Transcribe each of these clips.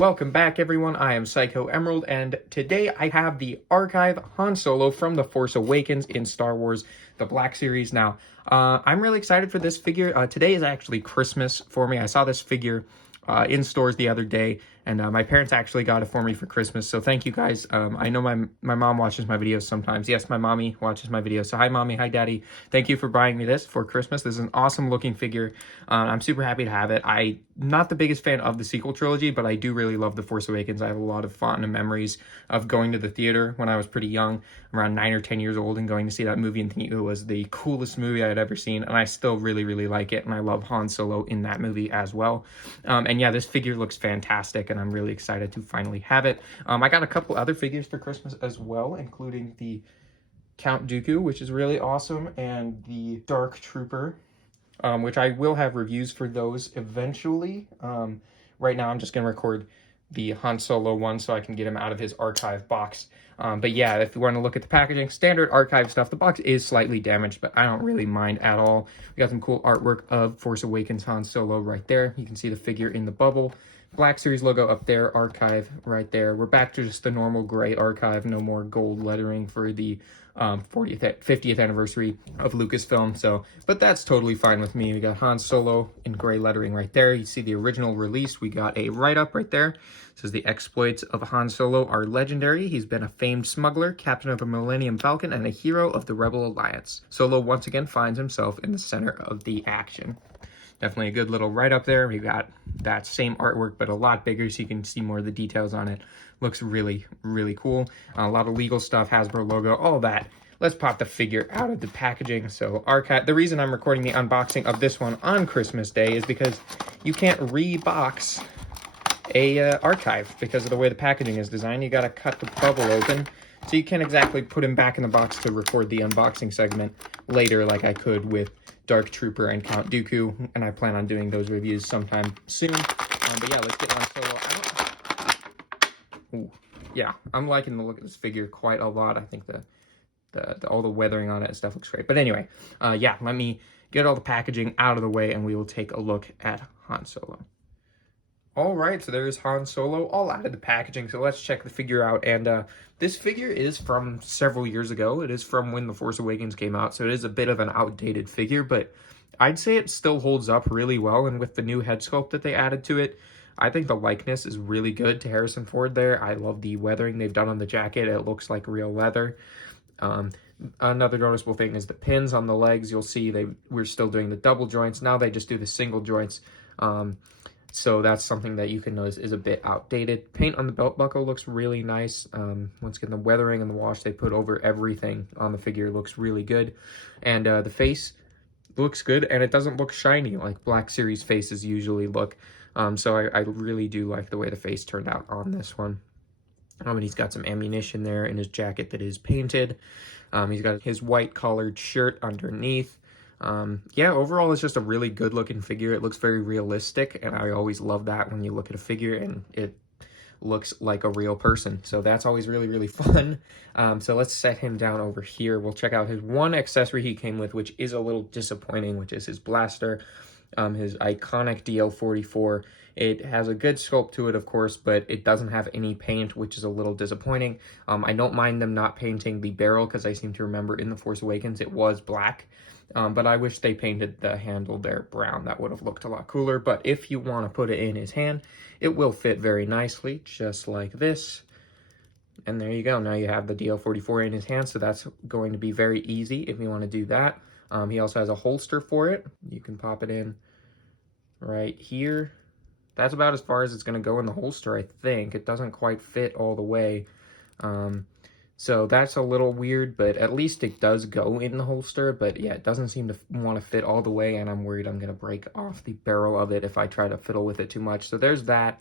Welcome back, everyone. I am Psycho Emerald, and today I have the Archive Han Solo from The Force Awakens in Star Wars, the Black Series. Now, I'm really excited for this figure. Today is actually Christmas for me. I saw this figure in stores the other day, and my parents actually got it for me for Christmas, so thank you guys. I know my mom watches my videos sometimes. Yes, my mommy watches my videos, so hi mommy, hi daddy. Thank you for buying me this for Christmas. This is an awesome looking figure. I'm super happy to have it. I'm not the biggest fan of the sequel trilogy, but I do really love The Force Awakens. I have a lot of fond memories of going to the theater when I was pretty young, around 9 or 10 years old, and going to see that movie and thinking it was the coolest movie I had ever seen, and I still really like it, and I love Han Solo in that movie as well. And yeah, this figure looks fantastic, and I'm really excited to finally have it. I got a couple other figures for Christmas as well, including the Count Dooku, which is really awesome, and the Dark Trooper, which I will have reviews for those eventually. Right now, I'm just going to record the Han Solo one so I can get him out of his archive box. But yeah, if you want to look at the packaging, standard archive stuff, the box is slightly damaged, but I don't really mind at all. We got some cool artwork of Force Awakens Han Solo right there. You can see the figure in the bubble. Black Series logo up there, archive right there. We're back to just the normal gray archive, no more gold lettering for the 50th anniversary of Lucasfilm. So, but that's totally fine with me. We got Han Solo in gray lettering right there. You see the original release. We got a write-up right there. It says the exploits of Han Solo are legendary. He's been a famed smuggler, captain of the Millennium Falcon, and a hero of the Rebel Alliance. Solo once again finds himself in the center of the action. Definitely a good little write-up there. We got that same artwork, but a lot bigger, so you can see more of the details on it. Looks really cool. A lot of legal stuff, Hasbro logo, all that. Let's pop the figure out of the packaging. So archive. The reason I'm recording the unboxing of this one on Christmas Day is because you can't rebox a archive because of the way the packaging is designed. You got to cut the bubble open, so you can't exactly put him back in the box to record the unboxing segment later like I could with Dark Trooper and Count Dooku, and I plan on doing those reviews sometime soon. But yeah, let's get on Solo. Ooh, yeah, I'm liking the look of this figure quite a lot. I think all the weathering on it and stuff looks great. But anyway, yeah, let me get all the packaging out of the way, and we will take a look at Han Solo. All right, so there's Han Solo all out of the packaging. So let's check the figure out. And this figure is from several years ago. It is from when The Force Awakens came out, so it is a bit of an outdated figure, but I'd say it still holds up really well. And with the new head sculpt that they added to it, I think the likeness is really good to Harrison Ford there. I love the weathering they've done on the jacket. It looks like real leather. Another noticeable thing is the pins on the legs. You'll see we're still doing the double joints. Now they just do the single joints. So that's something that you can notice is a bit outdated. Paint on the belt buckle looks really nice. Once again, the weathering and the wash they put over everything on the figure looks really good. And the face looks good, and it doesn't look shiny like Black Series faces usually look. So I really do like the way the face turned out on this one. And he's got some ammunition there in his jacket that is painted. He's got his white collared shirt underneath. Yeah, overall, it's just a really good looking figure. It looks very realistic, and I always love that when you look at a figure and it looks like a real person. So that's always really fun. So let's set him down over here. We'll check out his one accessory he came with, which is a little disappointing, which is his blaster, his iconic DL-44. It has a good sculpt to it, of course, but it doesn't have any paint, which is a little disappointing. I don't mind them not painting the barrel, because I seem to remember in The Force Awakens it was black. But I wish they painted the handle there brown. That would have looked a lot cooler. But if you want to put it in his hand, it will fit very nicely, just like this. And there you go. Now you have the DL-44 in his hand, so that's going to be very easy if you want to do that. He also has a holster for it. You can pop it in right here. That's about as far as it's going to go in the holster, I think. It doesn't quite fit all the way. So that's a little weird, but at least it does go in the holster. But yeah, it doesn't seem to want to fit all the way, and I'm worried I'm going to break off the barrel of it if I try to fiddle with it too much. So there's that.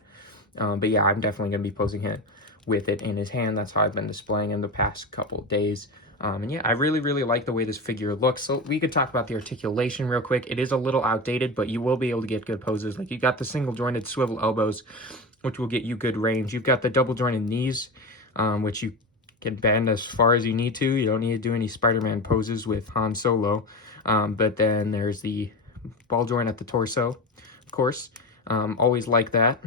But yeah, I'm definitely going to be posing it with it in his hand. That's how I've been displaying him the past couple days. And yeah, I really like the way this figure looks. So we could talk about the articulation real quick. It is a little outdated, but you will be able to get good poses. Like, you got the single jointed swivel elbows, which will get you good range. You've got the double jointed knees, which you can bend as far as you need to. You don't need to do any Spider-Man poses with Han Solo. But then there's the ball joint at the torso, of course. Always like that.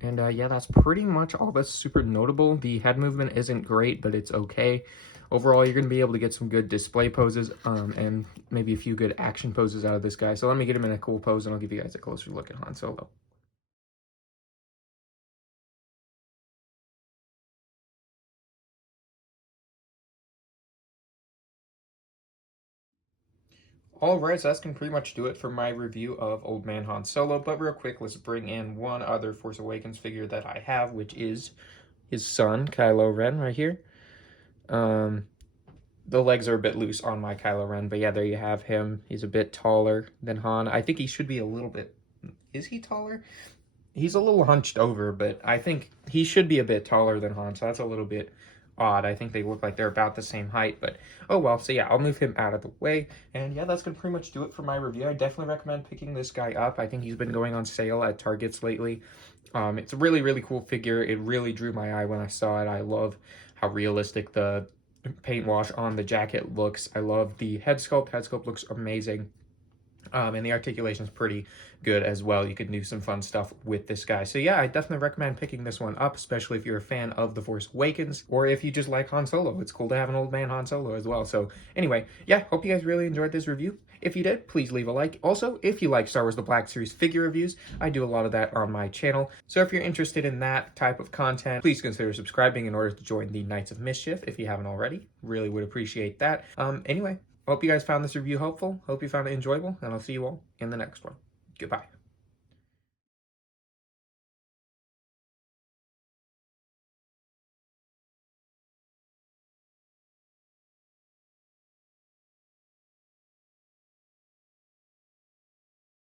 And yeah, that's pretty much all that's super notable. The head movement isn't great, but it's okay. Overall, you're going to be able to get some good display poses and maybe a few good action poses out of this guy. So let me get him in a cool pose, and I'll give you guys a closer look at Han Solo. All right, so that's going to pretty much do it for my review of Old Man Han Solo. But real quick, let's bring in one other Force Awakens figure that I have, which is his son, Kylo Ren, right here. The legs are a bit loose on my Kylo Ren, but yeah, there you have him. He's a bit taller than Han. I think he should be a little bit... Is he taller? He's a little hunched over, but I think he should be a bit taller than Han, so that's a little bit odd. I think they look like they're about the same height, but oh well. So yeah, I'll move him out of the way. And yeah, that's going to pretty much do it for my review. I definitely recommend picking this guy up. I think he's been going on sale at Targets lately. It's a really, really cool figure. It really drew my eye when I saw it. I love how realistic the paint wash on the jacket looks. I love the head sculpt. Head sculpt looks amazing. And the articulation is pretty good as well. You can do some fun stuff with this guy. So yeah, I definitely recommend picking this one up, especially if you're a fan of The Force Awakens, or if you just like Han Solo. It's cool to have an old man Han Solo as well. So anyway, yeah, hope you guys really enjoyed this review. If you did, please leave a like. Also, if you like Star Wars The Black Series figure reviews, I do a lot of that on my channel. So if you're interested in that type of content, please consider subscribing in order to join the Knights of Mischief if you haven't already. Really would appreciate that. Anyway, hope you guys found this review helpful. Hope you found it enjoyable, and I'll see you all in the next one. Goodbye.